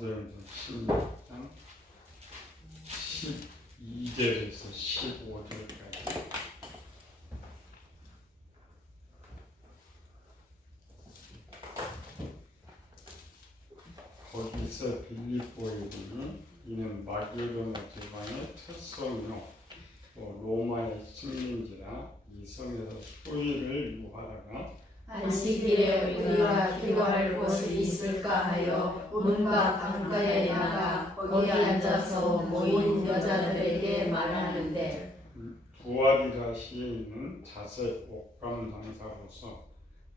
사도행전 16장 12절에서 15절까지. 거기서 빌립보인이 이는 마게도냐 지방의 첫 성이요 로마의 식민지라 이 성에서 소위를 유하다가 안식일에 우리가 기도할 곳이 있을까 하여 문과 강가에 나가 거기 앉아서 모인 여자들에게 말하는데 두아디라 시에 있는 자색 옥감 당사로서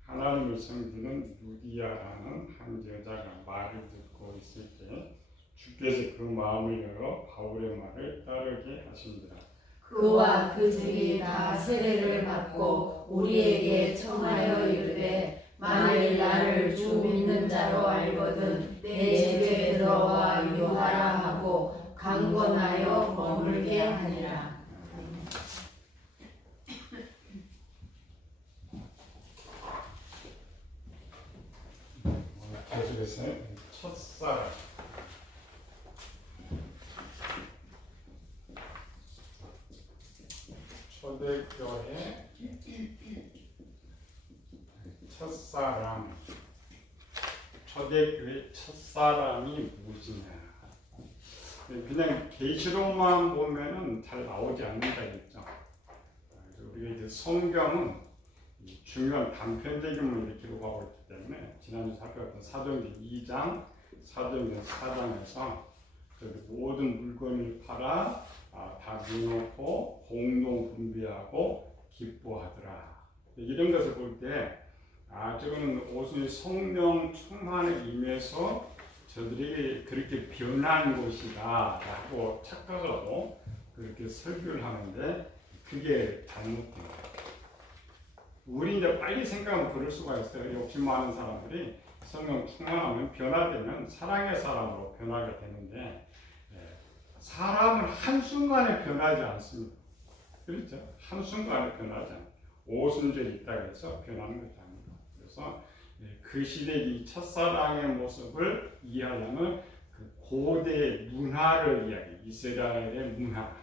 하나님을 섬기는 루디아라는 한 여자가 말을 듣고 있을 때 주께서 그 마음을 열어 바울의 말을 따르게 하신지라. 그와 그들이 다 세례를 받고 우리에게 청하여 이르되 만일 나를 주 믿는 자로 알거든 내 집에 들어와 유하라 하고 강권하여 머물게 하니라. 계속해서 첫사랑 초대교회 첫사랑 초대교회 첫사랑이 무엇이냐. 그냥 계시록만 보면은 잘 나오지 않는다겠죠. 우리가 이제 성경은 중요한 단편적인 걸 기록하고 있기 때문에 지난주 살펴봤던 사도행전 2장, 사도행전 4장에서 모든 물건을 팔아 다 내놓고 공동 분배하고 기뻐하더라. 이런 것을 볼 때 저거는 오순이 성령 충만에 임해서 저들이 그렇게 변한 것이다 라고 착각하고 그렇게 설교를 하는데 그게 잘못된 거예요. 우리 이제 빨리 생각하면 그럴 수가 있어요. 욕심 많은 사람들이 성령 충만하면 변화되면 사랑의 사람으로 변하게 되는데 사람은 한순간에 변하지 않습니다. 그렇죠? 한순간에 변하지 않아요. 오순절이 있다고 해서 변하는 것이 아닙니다. 그래서 그 시대의 이 첫사랑의 모습을 이해하려면 그 고대 문화를 이야기해요. 이스라엘의 문화.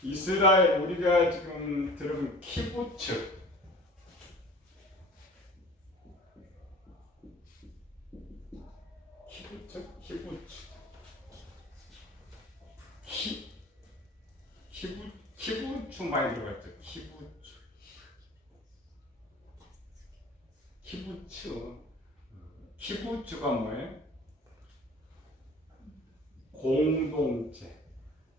이스라엘 우리가 지금 들어본 키부츠 키부츠 많이 들어갔죠. 키부츠가 뭐예요? 공동체,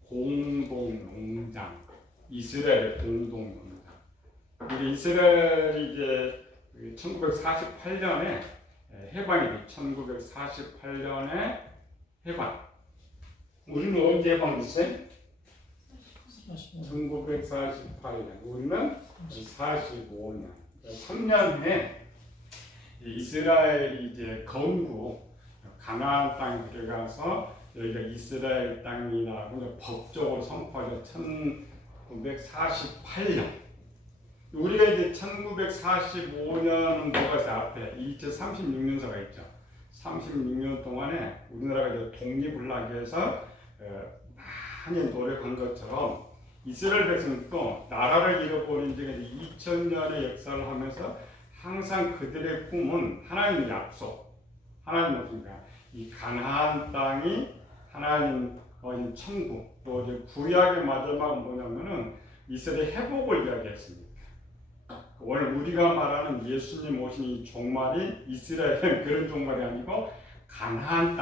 공동농장, 이스라엘의 공동농장. 우리 이스라엘이 이제 1948년에 해방이 돼. 1948년에 해방. 우리는 언제 해방됐어요? 1948년. 우리는 45년. 3년 후에 이스라엘이 이제 건국 가나안 땅에 들어가서 여기가 이스라엘 땅이라고 법적으로 선포하죠. 1948년. 우리가 이제 1945년은 뭐가 있어요? 앞에 36년서가 있죠. 36년 동안에 우리나라가 이제 독립을 하기 위해서 많이 노력한 것처럼 이스라엘 백성도 나라를 잃어버린 지가 2000년의 역사를 하면서 항상 그들의 꿈은 하나님의 약속, 하나님 무엇인가? 이 가나안 땅이 하나님 천국, 또 이제 구약의 마지막은 뭐냐면은 이스라엘 회복을 이야기했습니다. 오늘 우리가 말하는 예수님 오신 이 종말이 이스라엘은 그런 종말이 아니고 가나안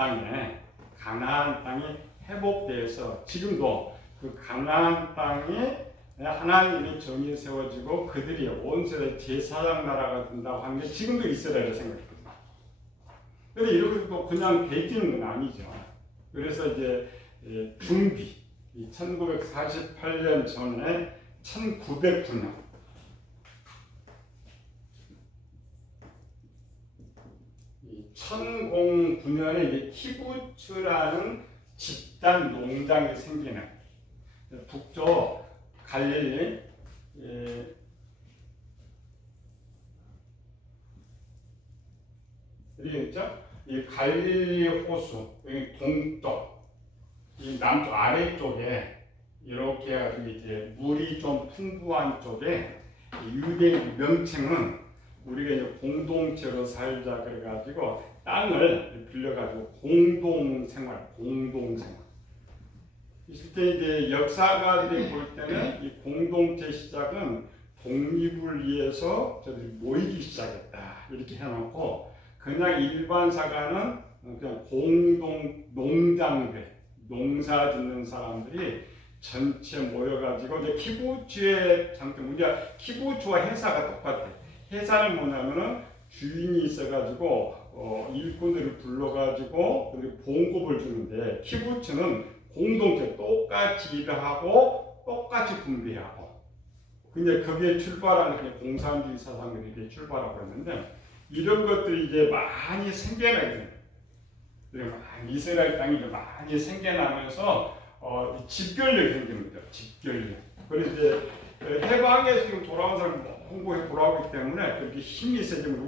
땅이 회복돼서 지금도 그 가나안 땅에 하나님의 정이 세워지고 그들이 온 세대 제사장 나라가 된다고 하는 게 지금도 이스라엘을 생각합니다. 그런데 이렇게 또 그냥 되지는 건 아니죠. 그래서 이제 중비 1948년 전에 1909년 이 1009년에 이제 키부츠라는 집단 농장이 생기는 북쪽 갈릴리 여기 있죠? 이 갈릴리 호수 여기 동쪽, 이 남쪽 아래쪽에 이렇게 해가지고 이제 물이 좀 풍부한 쪽에 유대 명칭은 우리가 이제 공동체로 살자 그래가지고 땅을 빌려가지고 공동생활. 실제 이제 역사가들이 볼 때는 이 공동체 시작은 독립을 위해서 저들이 모이기 시작했다 이렇게 해놓고 그냥 일반사가는 그냥 공동 농장들 농사 짓는 사람들이 전체 모여가지고 이제 키부츠의 장점 우리가 키부츠와 회사가 똑같아. 회사는 뭐냐면은 주인이 있어가지고 일꾼들을 불러가지고 그리고 봉급을 주는데 키부츠는 공동체 똑같이 일을 하고 똑같이 분배하고 근데 거기에 출발하는 게 공산주의 사상들이 이렇게 출발하고 있는데 이런 것들이 이제 많이 생겨나게 됩니다. 이스라엘 땅이 많이 생겨나면서 집결력이 생기는 거죠. 집결력. 그래서 이제 해방에 지금 돌아온 사람이 홍보에 돌아오기 때문에 그렇게 힘이 세지면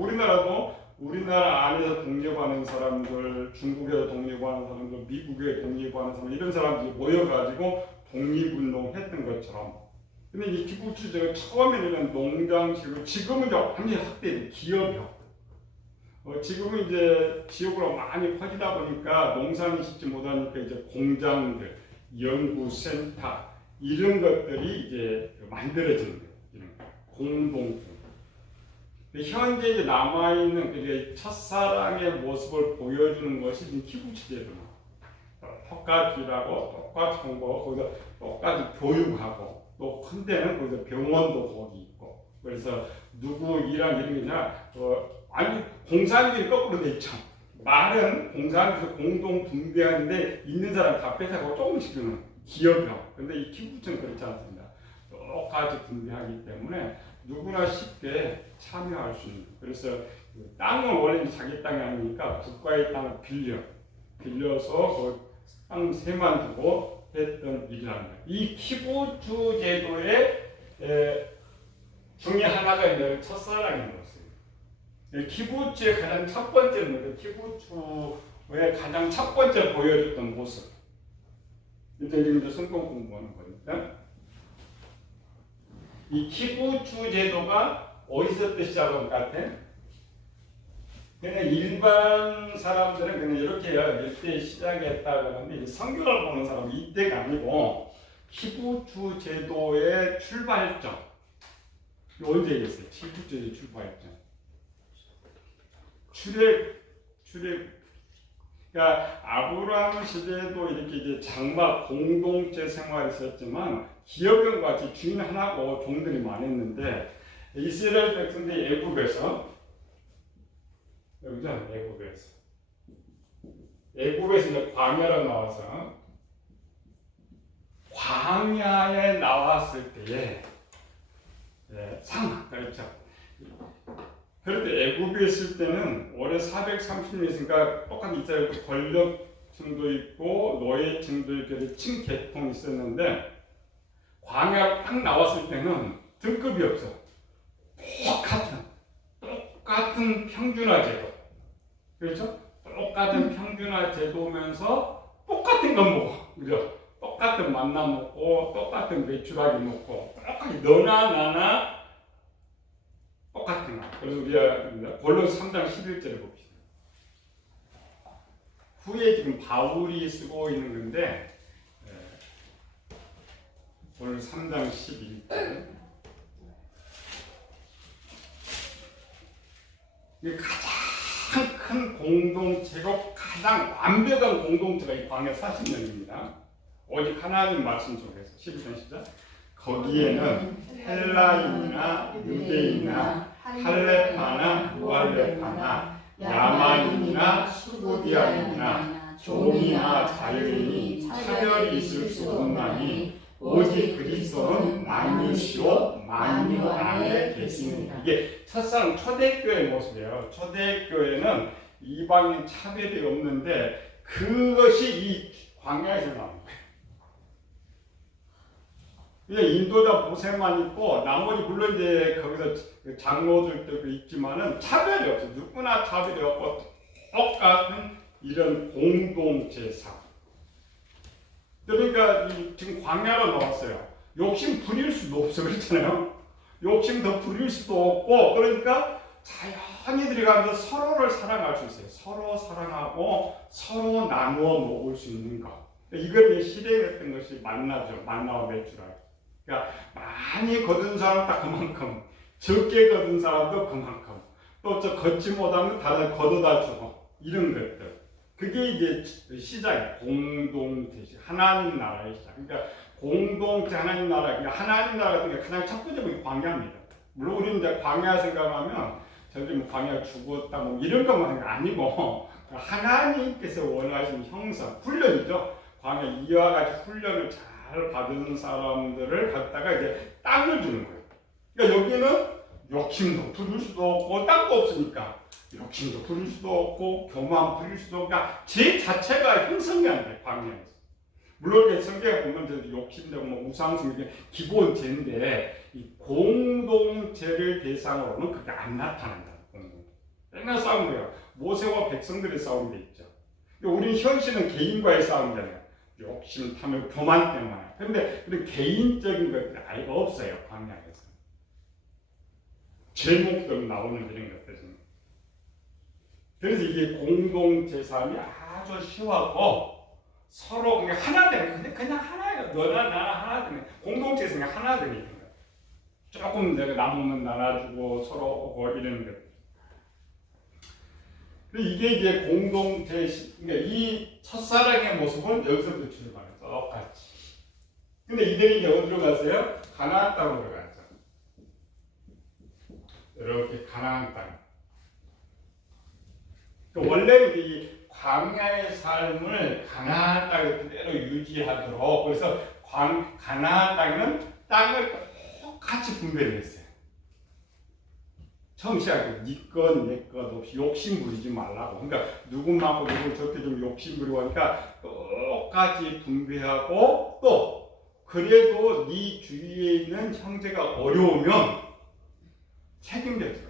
우리나라 안에서 독립하는 사람들, 중국에서 독립하는 사람들, 미국에 독립하는 사람들 이런 사람들이 모여가지고 독립운동 했던 것처럼. 근데 이 기부추제가 처음에는 농장식으로 지금은 이제 완전히 확대된 기업이요. 지금은 이제 지역으로 많이 퍼지다 보니까 농산을 짓지 못하니까 이제 공장들, 연구센터 이런 것들이 이제 만들어지는 거예요. 이런 공동체. 현재 이제 남아있는 그 첫사랑의 모습을 보여주는 것이 키부츠제도나 똑같이 일하고 똑같이 공부하고 거기서 똑같이 교육하고 또 큰 데는 거기서 병원도 거기 있고 그래서 누구 일한 이런 게 아니라 아니 공산주의 거꾸로 돼 있죠. 말은 공산주의 공동 분배하는데 있는 사람 다 뺏어가고 조금씩 주는 기업형. 근데 이 키부츠는 그렇지 않습니다. 똑같이 분배하기 때문에 누구나 쉽게 참여할 수 있는. 그래서 땅은 원래 자기 땅이 아니니까 국가의 땅을 빌려서 그 땅 세만 두고 했던 일이랍니다. 이 키부츠 제도의 중에 하나가 있는 첫사랑인 것이에요. 키부츠의 가장 첫 번째는 키부츠의 가장 첫 번째 보여줬던 모습. 이제 지금 성경 공부하는 거니까. 이 키부츠 제도가 어디서부터 시작한 것 같아? 그냥 일반 사람들은 그냥 이렇게 이때 시작했다 그러는데 성경을 보는 사람은 이때가 아니고 키부츠 제도의 출발점. 언제겠어요? 키부츠 제도의 출발점. 그러니까 아브라함 시대에도 이렇게 이제 장막 공동체 생활이 있었지만 기업형 같이 주인 하나고 종들이 많았는데 이스라엘 백성들이 애굽에서 여기죠? 애굽에서 이제 광야로 나와서 광야에 나왔을 때에 상황 그렇죠. 그럴 때 애굽에 있을 때는 올해 430년 있으니까 똑같은 이스라엘 권력층도 있고 노예층도 있고 층계통이 있었는데 광야로 딱 나왔을 때는 등급이 없어. 똑같은 평준화 제도. 그렇죠? 똑같은 평준화 제도면서 똑같은 건 먹어. 그죠? 똑같은 만남 먹고 똑같은 메추라기 먹고 똑같이 너나 나나 똑같은 거. 그래서 우리가 본론 3장 11절을 봅시다. 후에 지금 바울이 쓰고 있는 건데 본론 3장 11절. 이게 가장 큰 공동체고 가장 완벽한 공동체가 이 광야 40년입니다. 오직 하나님 말씀 속에서 11절 시작. 거기에는 헬라인이나 유대인이나 할레파나 무할레파나 야만인이나 수고디아인이나 종이나 자유인이 차별이 있을 수 없나니 오직 그리스도는 만유시오 만유 안에 계시느니라. 이게 첫사랑 초대교회의 모습이에요. 초대교회는 이방인 차별이 없는데 그것이 이 광야에서 나옵니다. 그냥 인도자 모세만 있고 나머지 물론 이제 거기서 장로들도 있지만은 차별이 없어. 누구나 차별이 없고 똑같은 이런 공동체상. 그러니까 지금 광야로 나왔어요. 욕심 부릴 수도 없어. 그렇잖아요. 욕심 더 부릴 수도 없고, 그러니까 자연히 들어가면서 서로를 사랑할 수 있어요. 서로 사랑하고 서로 나누어 먹을 수 있는 것. 이걸 실행했던 것이 만나죠. 만나와 매출하기. 그러니까 많이 거둔 사람도 그만큼, 적게 거둔 사람도 그만큼, 또 저 걷지 못하면 다른 걷어다 주고, 이런 것들. 그게 이제 시작이에요. 공동체, 하나님 나라의 시작. 그러니까 공동체 하나님 나라, 그러니까 하나님 나라 같은 게 가장 첫 번째 는 광야입니다. 물론 우리는 이제 광야 생각하면 저들이 뭐 광야 죽었다 뭐 이런 것만 생각 아니고 하나님께서 원하시는 형상, 훈련이죠. 광야 이와 같이 훈련을 잘 받은 사람들을 갖다가 이제 땅을 주는 거예요. 그러니까 여기는 욕심도 부릴 수도 없고 땅도 없으니까 욕심도 부릴 수도 없고 교만 부릴 수도 없고 그러니까 제 자체가 형성이 안 돼요. 광야에서. 물론 성경에 보면 욕심도 뭐 우상숭 이게 기본 죄인데 이 공동체를 대상으로는 그게 안 나타난다. 맨날 싸우는 거예요. 모세와 백성들의 싸움이 있죠. 우리는 현실은 개인과의 싸움이잖아요. 욕심, 탐욕, 교만 때문에. 그런데 그런 개인적인 것들이 아예 없어요. 광야에서. 제목대로 나오는 이런 것들입니다. 그래서 이게 공동체 삶이 아주 쉬웠고 서로 그냥 하나 되는 그냥 하나예요. 너나 나나 하나 되는 공동체에서 그냥 하나 되는 거예요. 조금 내가 남으면 나눠주고 서로 오고 이런 것. 이게 이제 공동체, 그러니까 이 첫사랑의 모습은 여기서부터 출발해요. 똑같이. 근데 이들이 이제 어디로 갔어요? 가나안 땅으로 갔죠. 이렇게 가나안 땅. 원래는 이 광야의 삶을 가나안 땅에 그대로 유지하도록 그래서 가나안 땅에는 땅을 똑같이 분배를 했어요. 처음 시작에 네 것, 내 것 없이 욕심 부리지 말라고. 그러니까 누구만고 누구 저렇게 좀 욕심 부리고 하니까 똑같이 분배하고 또 그래도 네 주위에 있는 형제가 어려우면 책임져 주라.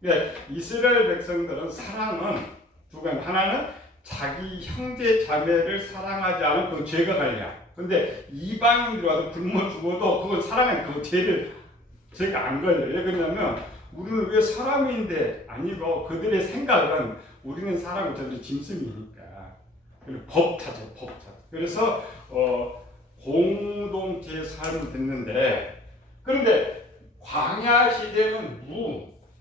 그러니까 이스라엘 백성들은 사랑은 두 가지. 하나는 자기 형제 자매를 사랑하지 않으면 그건 죄가 걸려. 근데 이방인들이 와서 굶어 죽어도 그건 사랑은 그 죄가 안 걸려요. 왜 그러냐면 우리는 왜 사람인데 아니고 그들의 생각은 우리는 사람은 저들이 짐승이니까. 법 찾아. 그래서 공동체 삶을 듣는데 그런데 광야 시대는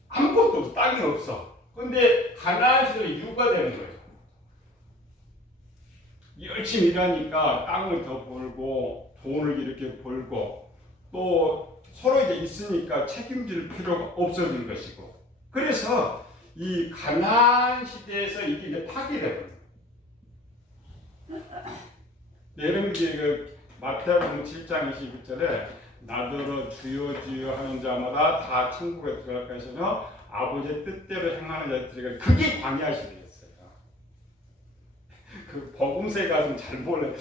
아무것도 없어. 땅이 없어. 근데 가나안 시대는 유가 되는 거예요. 열심히 일하니까 땅을 더 벌고 돈을 이렇게 벌고 또 서로 이제 있으니까 책임질 필요가 없어진 것이고 그래서 이 가나안 시대에서 이게 이제 파괴되거든요. 여러분들이 그 마태복음 7장 29절에 나더러 주여 주여 하는 자마다 다 천국에 들어갈 것이며 아버지의 뜻대로 행하는 자들이 들어갈 그게 광야 시대였어요. 그 복음서에 가서 잘 몰라요.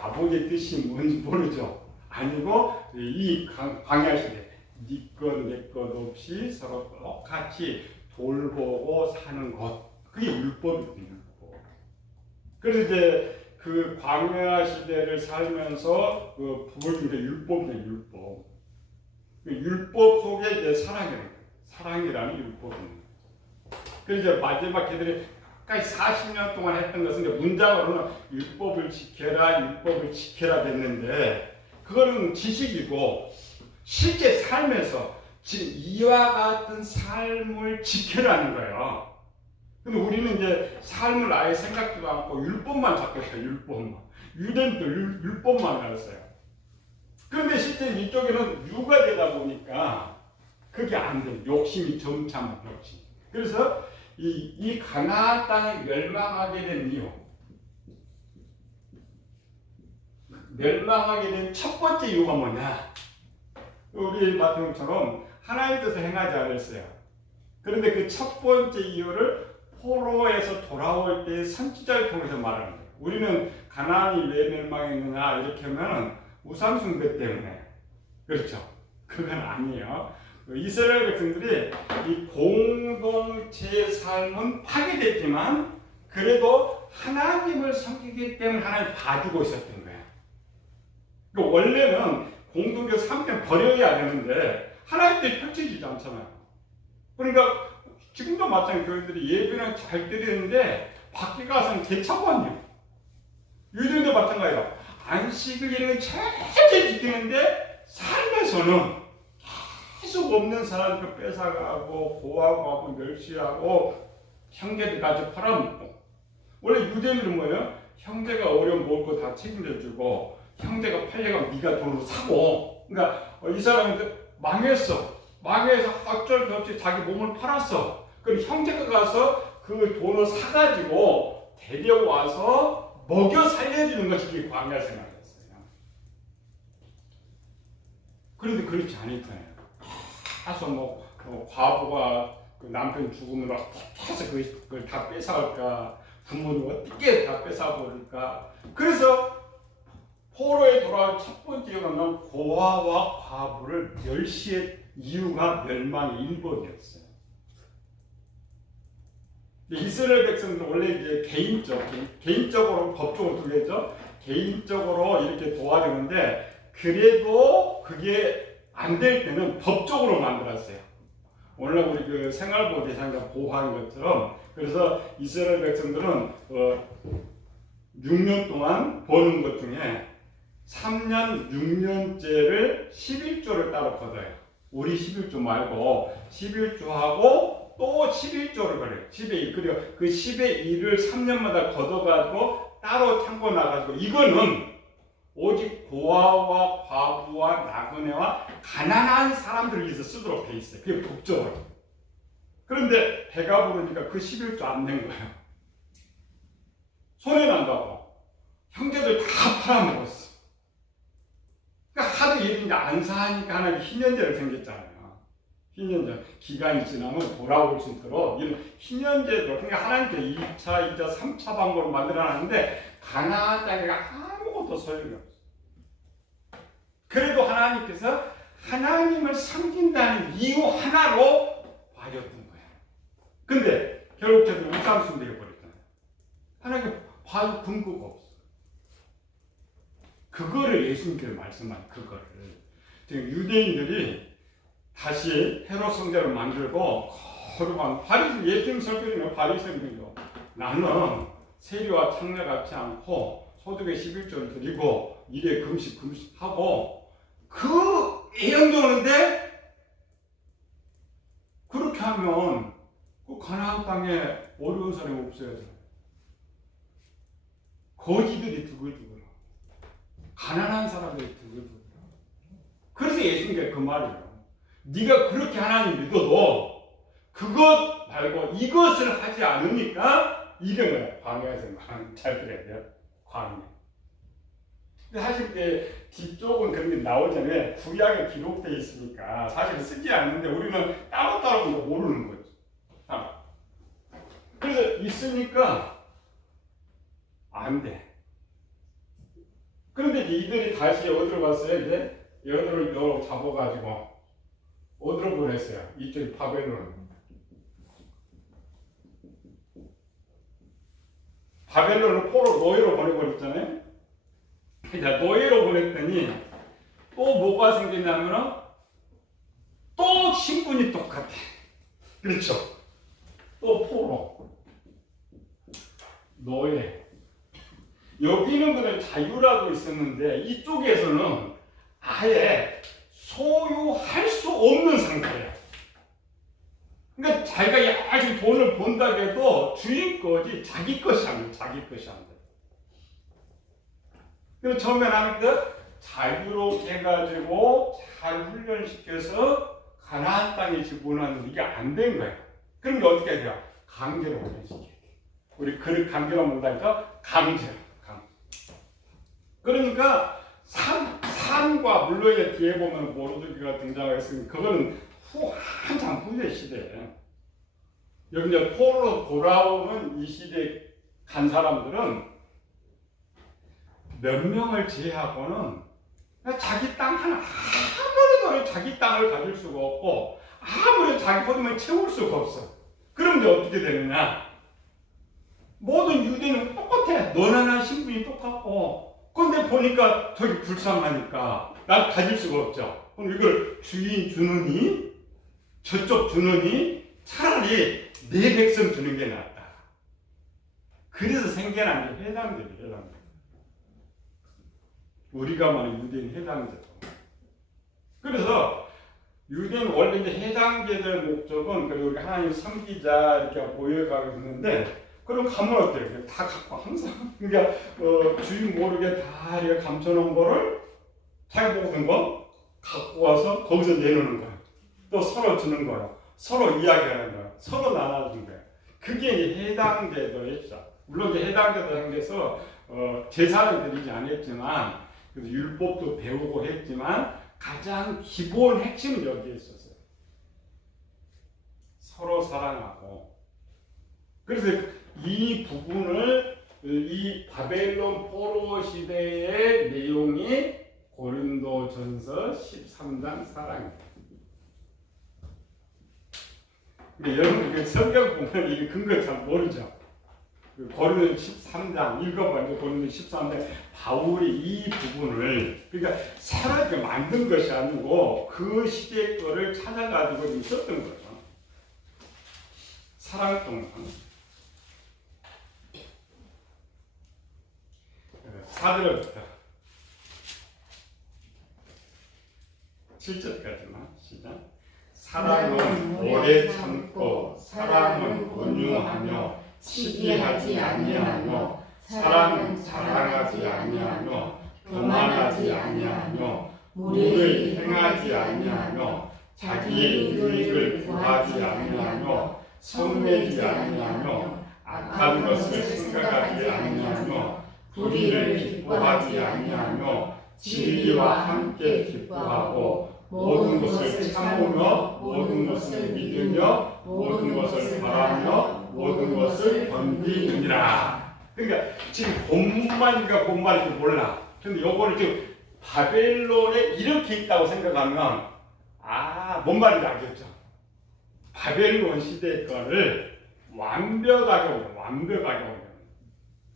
아버지의 뜻이 뭔지 모르죠. 아니고 이 광야 시대 네 것 내 것 없이 서로 똑같이 돌보고 사는 것 그게 율법이거든요. 그래서 이제 그 광야 시대를 살면서 그 부모님의 율법이네 율법. 그 율법 속에 이제 사랑이라는 율법입니다. 그래서 이제 마지막 걔들이 까지 40년 동안 했던 것은 이제 문장으로는 율법을 지켜라 됐는데 그거는 지식이고 실제 삶에서 지금 이와 같은 삶을 지켜라는 거예요. 근데 우리는 이제 삶을 아예 생각지도 않고 율법만 잡고 있어요. 율법만. 유대인들 율법만 알았어요. 그런데 실제 이쪽에는 유가 되다 보니까 그게 안 돼요. 욕심이 점참 욕심. 그래서 이 가나안 땅이 멸망하게 된 이유. 멸망하게 된 첫 번째 이유가 뭐냐? 우리 같은 것처럼 하나님 뜻을 행하지 않았어요. 그런데 그 첫 번째 이유를 포로에서 돌아올 때 선지자를 통해서 말하는 거예요. 우리는 가나안이 왜 멸망했느냐 이렇게 하면 우상 숭배 때문에 그렇죠. 그건 아니에요. 그 이스라엘 백성들이 이 공동체의 삶은 파괴됐지만 그래도 하나님을 섬기기 때문에 하나님 봐주고 있었던 거야. 그러니까 원래는 공동체 삶을 버려야 되는데 하나님 때 펼쳐지지 않잖아요. 그러니까 지금도 마찬가지 교회들이 예배는 잘 드리는데 밖에 가서는 개차반이에요. 유대인도 마찬가지야. 안식일 예는 철저히 지키는데 삶에서는 계속 없는 사람들 뺏어가고 고하고 멸시하고 형제들 같이 팔아먹고. 원래 유대인들은 뭐예요? 형제가 어려움 먹을 거 다 책임져주고 형제가 팔려가면 네가 돈으로 사고. 그러니까 이 사람들 망했어. 망해서 어쩔 수 없이 자기 몸을 팔았어. 그럼 형제가 가서 그 돈을 사가지고 데려와서 먹여 살려주는 것이 그게 광야 생활이었어요. 그런데 그렇지 않았잖아요. 가서 뭐 과부가 그 남편 죽으면 어떻게 해서 그걸 다 뺏어갈까? 부모는 어떻게 다 뺏어버릴까? 그래서 포로에 돌아온 첫 번째 영향은 고아와 과부를 멸시의 이유가 멸망의 1번이었어요. 이스라엘 백성들은 원래 이제 개인적으로 법적으로 두겠죠. 개인적으로 이렇게 도와주는데 그래도 그게 안 될 때는 법적으로 만들었어요. 오늘 우리 그 생활보호 대상자 보호하는 것처럼. 그래서 이스라엘 백성들은 6년 동안 버는 것 중에 3년, 6년째를 11조를 따로 걷어요. 우리 11조 말고 11조하고 또 11조를 걸어요. 10의 1. 그리고 그 10의 1을 3년마다 걷어가지고 따로 창고 나가지고 이거는 오직 고아와 과부와 나그네와 가난한 사람들을 위해서 쓰도록 돼 있어요. 그게 법적으로. 그런데 배가 부르니까 그 11조 안 낸 거예요. 손해난다고. 형제들 다 팔아먹었어. 그러니까 하도 얘기인데 안 사니까 하나님 희년제를 생겼잖아요. 희년제. 기간이 지나면 돌아올 수 있도록 이런 희년제도. 그러니까 하나님께 2차, 2차, 3차 방법을 만들어놨는데 가나안 땅에가 아무것도 소용이 없어. 그래도 하나님께서 하나님을 섬긴다는 이유 하나로 봐줬던 거야. 근데 결국 저들 우상숭 되어버렸잖아요. 하나님 봐줄 근거가 없어. 그거를 예수님께서 말씀한 그거를 지금 유대인들이 다시 헤롯 성전을 만들고 거룩한 바리새 예수님 설교는 바리새인들요. 나는 세리와 창녀같지 않고 소득의 11조를 드리고 일에 금식하고 그 애연도 오는데 그렇게 하면 그 가나안 땅에 어려운 사람이 없어야 돼. 거지들이 두글두글. 가난한 사람들이 두글두글. 그래서 예수님께서 그 말이에요. 네가 그렇게 하나님 믿어도 그것 말고 이것을 하지 않으니까 이게 뭐야? 광야에서 잘 들어야 돼요. 광야. 근데 사실 그 뒤쪽은 그런 게 나오잖아요. 구약에 기록되어 있으니까 사실 쓰지 않는데 우리는 따로따로 모르는 거죠. 그래서 있으니까 안 돼. 그런데 이들이 다시 어디로 갔어요? 이제 여들을 잡아가지고 어디로 보냈어요? 이쪽 바벨론. 바벨론을 포로 노예로 보내버렸잖아요. 자, 노예로 보냈더니 또 뭐가 생겼냐면은 또 신분이 똑같아. 그렇죠? 또 포로, 노예. 여기는 그냥 자유라고 있었는데 이쪽에서는 아예 소유할 수 없는 상태야. 그러니까 자기가 열심히 돈을 번다고 해도 주인 거지 자기 것이 안 돼. 자기 것이 안 돼. 그래서 처음에 하나님께서 자유롭게 해가지고 잘 훈련시켜서 가나안 땅에 집어넣는 이게 안 된 거야. 그럼 어떻게 해야 돼요? 강제로 훈련시켜야 돼. 우리 그를 강제로 못한다니까 강제로. 그러니까 산과 물론 이제 뒤에 보면 모르드기가 등장했으니까 그거는 한참 후의 시대에 여기 이제 포로로 돌아오는 이 시대에 간 사람들은 몇 명을 제외하고는 자기 땅 하나 아무래도 자기 땅을 가질 수가 없고 아무리 자기 포도면 채울 수가 없어. 그럼 이제 어떻게 되느냐? 모든 유대는 똑같아. 너나나 신분이 똑같고. 근데 보니까 저기 불쌍하니까 난 가질 수가 없죠. 그럼 이걸 주인 주느니 저쪽 주느니 차라리 내 백성 주는 게 낫다. 그래서 생겨난 게 회당제도. 우리가 말하는 유대인 회당제도. 그래서 유대인 원래 이제 해당제도의 목적은 그리고 우리 하나님 섬기자 이렇게 보여가고 있는데 그럼 가면 어때요? 다 갖고 항상 그러니까 주인 모르게 다 이렇게 감춰놓은 거를 자기 먹은 거 갖고 와서 거기서 내놓는 거예요. 또 서로 주는 거예요. 서로 이야기하는 거예요. 서로 나눠주는 거예요. 그게 이제 해당제도였죠. 물론 이제 해당제도 에서 제사를 드리지 않았지만 그래서 율법도 배우고 했지만 가장 기본 핵심은 여기에 있었어요. 서로 사랑하고. 그래서 이 부분을 이 바벨론 포로 시대의 내용이 고린도전서 13장 사랑입니다. 근데 여러분 성경 보면 이 근거 잘 모르죠. 고린도 13장 읽어봐요. 고린도 13장 바울이 이 부분을 그러니까 새로 이렇게 만든 것이 아니고 그 시대 거를 찾아가지고 있었던 거죠. 사랑 동안 4절부터 7절까지만 시작. 사랑은 오래 참고 사랑은 온유하며 시기하지 아니하며 사랑은 자랑하지 아니하며 교만하지 아니하며 물을 행하지 아니하며 자기의 유익을 구하지 아니하며 성내지 아니하며 악한 것을 생각하지 아니하며 불의를 기뻐하지 아니하며 진리와 함께 기뻐하고 모든 것을 참으며 모든 것을 믿으며 모든 것을 바라며 모든 것을 견디느니라. 그러니까 지금 본문만인가 본말인지 몰라. 근데 요거를 지금 바벨론에 이렇게 있다고 생각하면 뭔 말인지 알겠죠? 바벨론 시대 거를 완벽하게 오면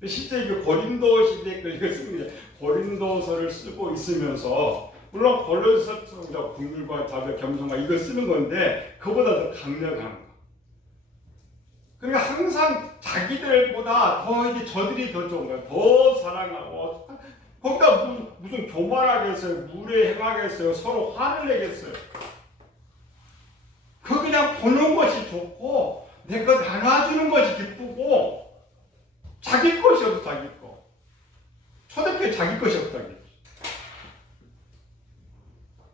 실제 이거 고린도 시대 거 이거 씁니다. 고린도서를 쓰고 있으면서 물론 고린도서 국률과 자비 겸손과 이거 쓰는 건데 그보다 더 강력한 거. 그러니까 항상 자기들보다 더 이제 저들이 더 좋은 거야. 더 사랑하고 거기다 무슨 교만하겠어요. 물에 행하겠어요. 서로 화를 내겠어요. 그 그냥 보는 것이 좋고 내 것 나눠주는 것이 기쁘고 자기 것이 없어 자기 거. 초대교회 자기 것이 없다겠지.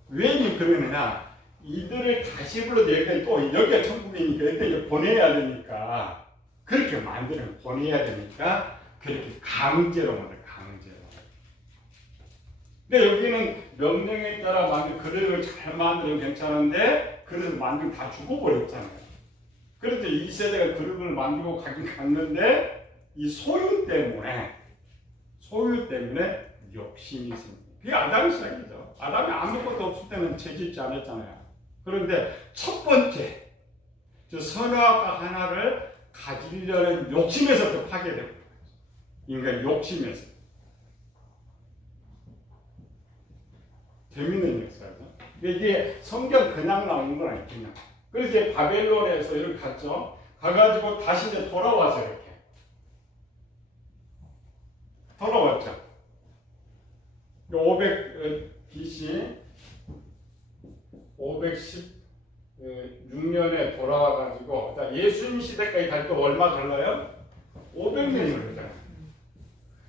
왜 그러느냐? 이들을 다시 불러내니까 또 여기가 천국이니까 이때 보내야 되니까 그렇게 보내야 되니까 그렇게 강제로 만들어 강제로. 근데 여기는 명령에 따라 만든 그릇을 잘 만들면 괜찮은데 그릇을 만들면 다 죽어버렸잖아요. 그래서 이 세대가 그릇을 만들고 가긴 갔는데 이 소유 때문에 욕심이 생깁니다. 그게 아담의 시작이죠. 아담이 아무것도 없을 때는 죄짓지 않았잖아요. 그런데 첫 번째 선악과 하나를 가지려는 욕심에서부터 파괴되는 거예요. 인간 욕심에서. 재밌는 역사죠. 이게 성경 그냥 나오는 건 아니거든요. 그래서 이제 바벨론에서 이렇게 갔죠. 가가지고 다시 이제 돌아와서 이렇게 돌아왔죠. 500 BC 516년에 돌아와가지고 예수님 시대까지 갈 때 얼마 걸려요? 500년이 걸리잖아요.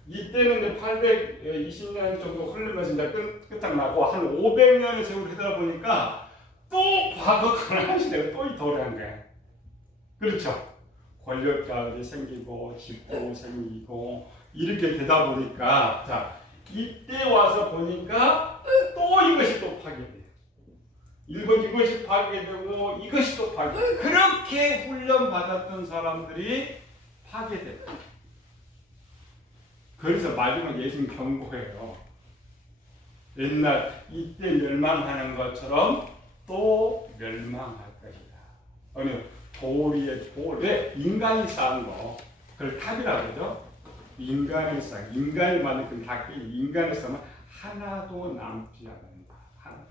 이때는 820년 정도 흐르면서 이제 끝장나고 한 500년의 세월이 흐르다 보니까 또 과거 가나안 시대가 또 돌아간 거예요. 그렇죠? 권력자들이 생기고 집도 생기고 이렇게 되다 보니까 이때 와서 보니까 또 이것이 또 파괴돼요. 이것이 파괴되고 이것이 또 파괴돼요. 그렇게 훈련받았던 사람들이 파괴돼요. 그래서 마지막 예수님 경고해요. 옛날 이때 멸망하는 것처럼 또 멸망하다. 어느 돌 위에 돌. 왜? 인간이 쌓은 거. 그걸 탑이라고 그러죠. 인간이 쌓은, 인간이 만든 그 탑이 인간이 쌓으면 하나도 남지 않는다. 하나.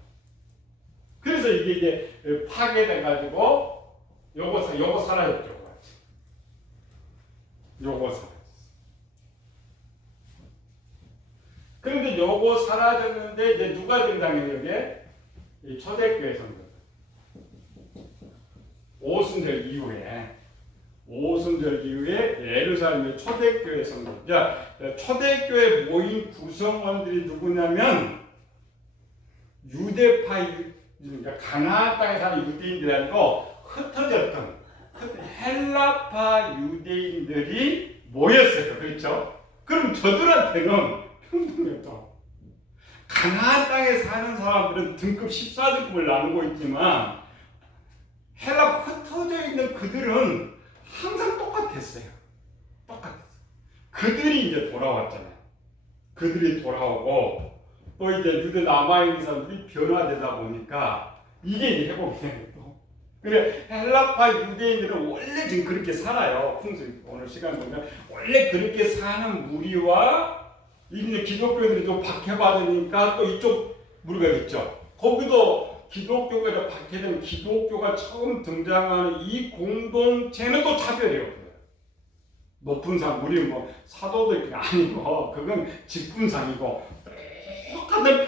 그래서 이게 파괴돼가지고 요거 사라졌죠. 요거 사라졌어. 그런데 요거 사라졌는데 이제 누가 등장해요? 여기에? 이 초대교회 성도. 오순절 이후에 예루살렘의 초대교회 성도. 자, 초대교회 모인 구성원들이 누구냐면 유대파, 그러니까 가나안 땅에 사는 유대인들이 아니고 흩어졌던 헬라파 유대인들이 모였어요. 그렇죠? 그럼 저들한테는 평등했죠. 가나안 땅에 사는 사람들은 등급 14등급을 나누고 있지만 헬라 흩어져 있는 그들은 항상 똑같았어요. 그들이 이제 돌아왔잖아요. 그들이 돌아오고 또 이제 유대 남아있는 사람들이 변화되다 보니까 이게 이제 회복이 되는 거예요. 그래 헬라파 유대인들은 원래 지금 그렇게 살아요. 오늘 시간 보면 원래 그렇게 사는 무리와 이제 기독교들이 좀 박해받으니까 또 이쪽 무리가 있죠. 거기도 기독교가 박해되면 기독교가 처음 등장하는 이 공동체는 또 차별이에요. 높은 상, 우리 뭐 사도도 아니고 그건 직분상이고 똑같은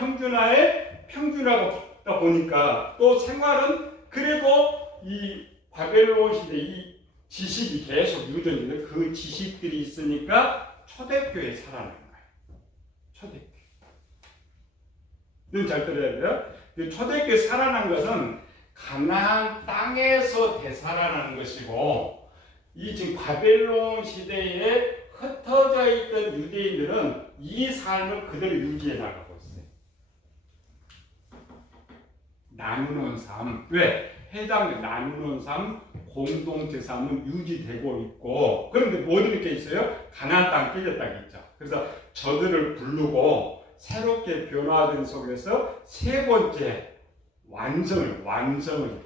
평준화가 보니까 또 생활은 그래도 이 바벨론 시대 이 지식이 계속 유전인데 그 지식들이 있으니까 초대교회에 살아나는 거예요. 초대교회. 이건 잘 들어야 돼요. 초대교회 살아난 것은 가나안 땅에서 되살아나는 것이고 이 지금 바벨론 시대에 흩어져 있던 유대인들은 이 삶을 그대로 유지해 나가고 있어요. 나누는 삶. 왜? 나누는 삶, 공동체 삶은 유지되고 있고 그런데 뭐들이 이렇게 있어요? 가나안 땅 깨졌다고 했죠. 그래서 저들을 부르고 새롭게 변화된 속에서 세 번째 완성을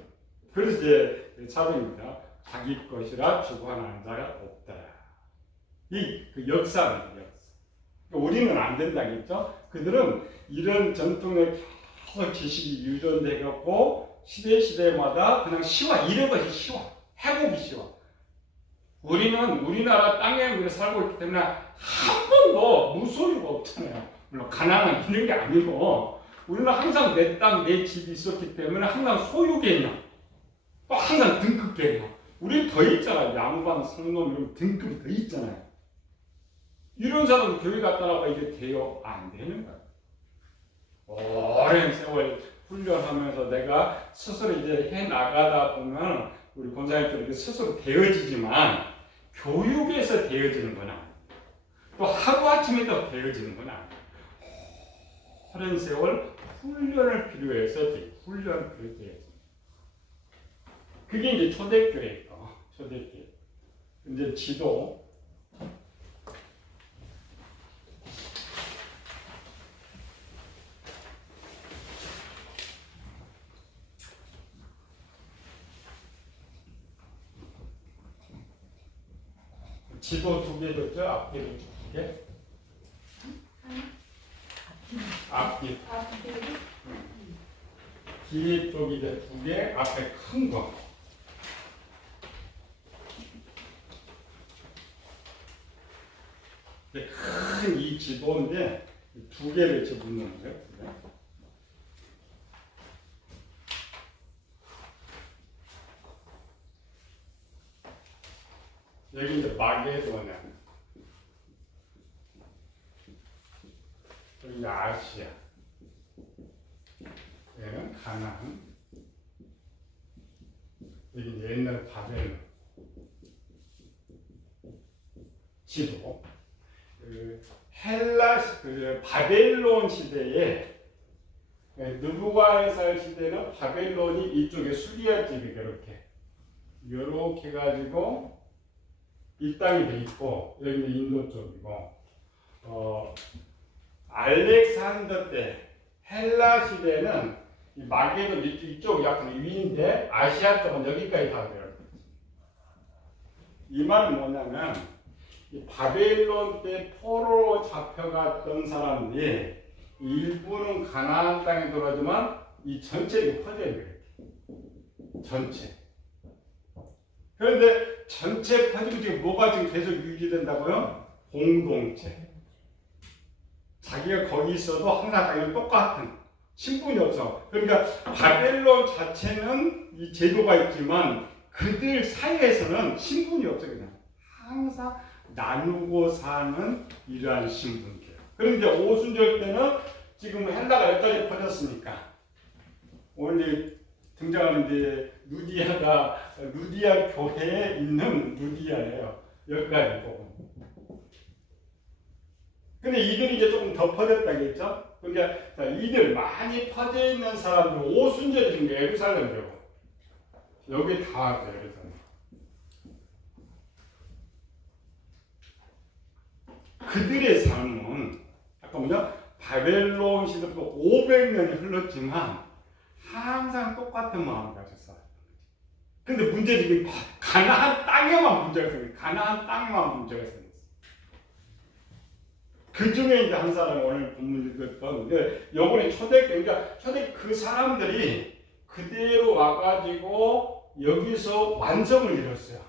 그래서 이제 사도입니다. 자기 것이라 주관하는 자가 없다. 그 역사입니다. 우리는 안 된다겠죠? 그들은 이런 전통에 계속 지식이 유전되고 시대마다 그냥 이런 것이 쉬워. 회복이 쉬워. 우리는 우리나라 땅에 우리가 살고 있기 때문에 한 번도 무소유가 없잖아요. 물론 가난한 이런 게 아니고 우리는 항상 내 땅, 내 집이 있었기 때문에 항상 소유 개념, 또 항상 등급 개념. 우리 더 있잖아요. 양반, 성놈 이런 등급이 더 있잖아요. 이런 사람은 교회 갔다 나가 이게 돼요? 안 되는 거예요. 오랜 세월 훈련하면서 내가 스스로 이제 해 나가다 보면 우리 권사님들이 스스로 되어지지만 교육에서 되어지는 건 아니에요. 또 하루아침에 또 되어지는 건 아니에요. 오랜 세월 훈련을 필요해서 훈련을 필요해서 그게 이제 초대교회예요. 초대교회. 이제 지도. 지도 2개 줬죠? 앞뒤로 2개? 앞뒤. 뒤에 쪽이 이제 2개, 앞에 큰 거. 큰 이 지도인데 2개를 집어넣는 거예요. 여기 이제 마게도냐, 여기 아시아, 얘는 가나안, 여기 옛날 바벨론 지도. 바벨론 시대에 느부갓네살 시대는 바벨론이 이쪽에 수리아 집이 이렇게 가지고 이 땅이 돼 있고 여기는 인도 쪽이고 알렉산더 때 헬라 시대는 이 마게도 이쪽 약간 위인데 아시아 쪽은 여기까지 다 돼요. 이 말은 뭐냐면 이 바벨론 때 포로로 잡혀갔던 사람들이 일부는 가나안 땅에 들어가지만 이 전체가 퍼져 있는 거예요. 전체. 그런데 전체 퍼지고 지금 뭐가 지금 계속 유지된다고요? 공동체. 자기가 거기 있어도 항상 자기는 똑같은 신분이 없어. 그러니까 바벨론 자체는 이 제도가 있지만 그들 사이에서는 신분이 없어. 그냥 항상 나누고 사는 이러한 신분이에요. 그런데 오순절 때는 지금 헬라가 여기까지 퍼졌으니까 오늘 등장하는 이제 루디아 교회에 있는 루디아예요. 여기까지 보고. 근데 이들이 이제 조금 더 퍼졌다겠죠? 그러니까 이들 많이 퍼져 있는 사람들 오순절이 지금 예루살렘이고 여기 다 왔어요. 예루살렘. 그들의 삶은 아까 뭐냐? 바벨론 시대부터 500년이 흘렀지만 항상 똑같은 마음을 가졌어요. 근데 문제는 지금 가나안 땅에만 문제가 생겼어요. 가나안 땅에만 문제가 생겼어요. 그 중에 이제 한 사람 오늘 본문 읽었던 요번에 초대교회, 그러니까 초대 그 사람들이 그대로 와가지고 여기서 완성을 이뤘어요.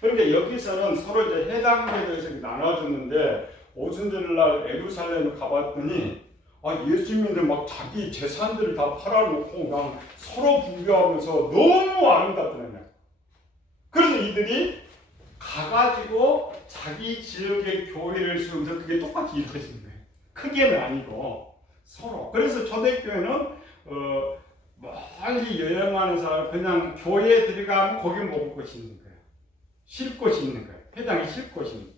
그러니까 여기서는 서로 이제 해당에 대해서 나눠줬는데 오순절날 예루살렘을 가봤더니 예수님들 막 자기 재산들을 다 팔아놓고 그냥 서로 분교하면서 너무 아름답더라고요. 그래서 이들이 가가지고 자기 지역의 교회를 세우면서 그게 똑같이 이루어지는 거예요. 크게는 아니고 서로. 그래서 초대교회는 멀리 여행하는 사람 그냥 교회에 들어가면 거기 먹을 곳이 있는 거예요. 쉴 곳이 있는 거예요. 회당에 쉴 곳이 있는 거예요.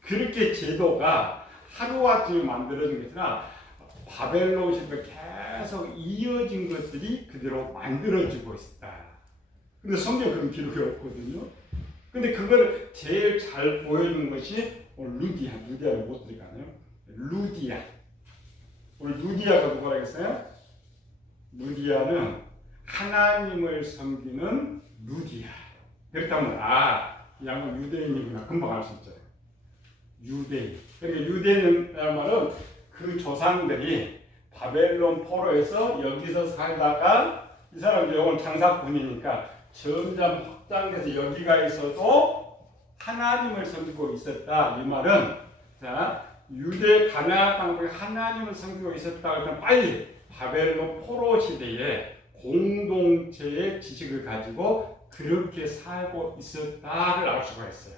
그렇게 제도가 하루아침에 만들어진 게 아니라 바벨론 시대로 계속 이어진 것들이 그대로 만들어지고 있다. 근데 성경에 그런 기록이 없거든요. 근데 그걸 제일 잘 보여주는 것이 오늘 루디아를 못 들어가네요. 루디아. 오늘 루디아가 누구라 했어요? 루디아는 하나님을 섬기는 루디아. 그렇다면 이 양반 유대인이구나 금방 알 수 있잖아요. 유대인. 그러니까 유대인이라는 말은 그 조상들이 바벨론 포로에서 여기서 살다가 이 사람들이 오늘 장사꾼이니까 점점 확장돼서 여기가 있어도 하나님을 섬기고 있었다. 이 말은 유대 가나안 땅에 하나님을 섬기고 있었다. 그러면 빨리 바벨론 포로 시대에 공동체의 지식을 가지고 그렇게 살고 있었다를 알 수가 있어요.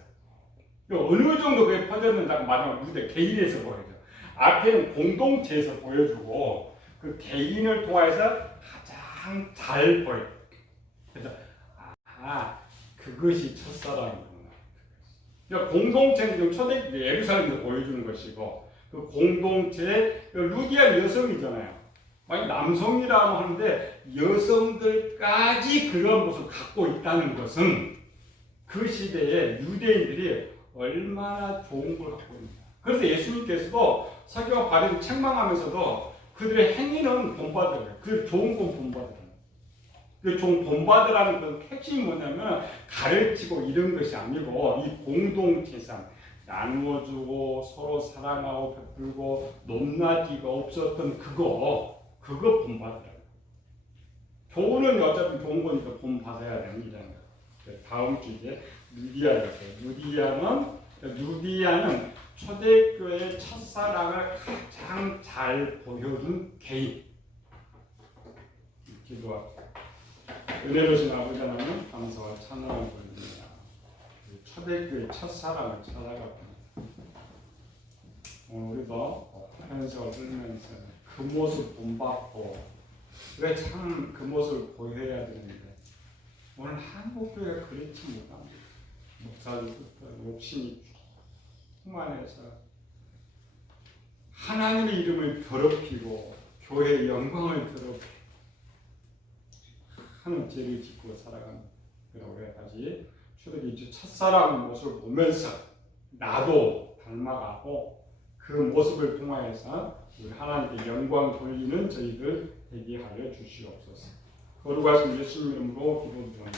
어느 정도 그게 퍼졌는지 마지막 무대 개인에서 보여줘. 앞에는 공동체에서 보여주고 그 개인을 통해서 가장 잘 보여. 그래서 그것이 첫사랑이구나. 그러니까 공동체는 초대 예루살렘에서 보여주는 것이고 그 공동체에 루디아 여성이잖아요. 남성이라고 하는데 여성들까지 그런 모습을 갖고 있다는 것은 그 시대에 유대인들이 얼마나 좋은 걸 갖고 있는가. 그래서 예수님께서도 사교와 바리새인을 책망하면서도 그들의 행위는 본받으래요. 그 좋은 건 본받으래요. 그 본받으라는 그 핵심이 뭐냐면 가르치고 이런 것이 아니고 이 공동체 삶 나누어주고 서로 사랑하고 베풀고 높낮이가 없었던 그거 본받으라고. 교훈은 어차피 좋은 거니까 본받아야 됩니다. 다음 주에 루디아였어요. 루디아는 초대교회의 첫사랑을 가장 잘 보여준 개인. 기도하고 은혜로신 아버지 하나님 감사와 찬양을 드립니다. 초대교회의 첫사랑을 찾아갔습니다. 오늘 우리도 현석을 들으면서 그 모습 본받고 왜 참 그 모습을 보여야 되는데 오늘 한국교회가 그렇지 못합니다. 목사들부터 욕심이 충만해서 하나님의 이름을 더럽히고 교회의 영광을 더럽히고 하는 죄를 짓고 살아가는 그래서 우리가 다시 초대교회 첫사랑 모습을 보면서 나도 닮아가고 그 모습을 통하여서 우리 하나님께 영광 돌리는 저희들 되게 하여 주시옵소서. 거룩하신 예수님 이름으로 기도드립니다.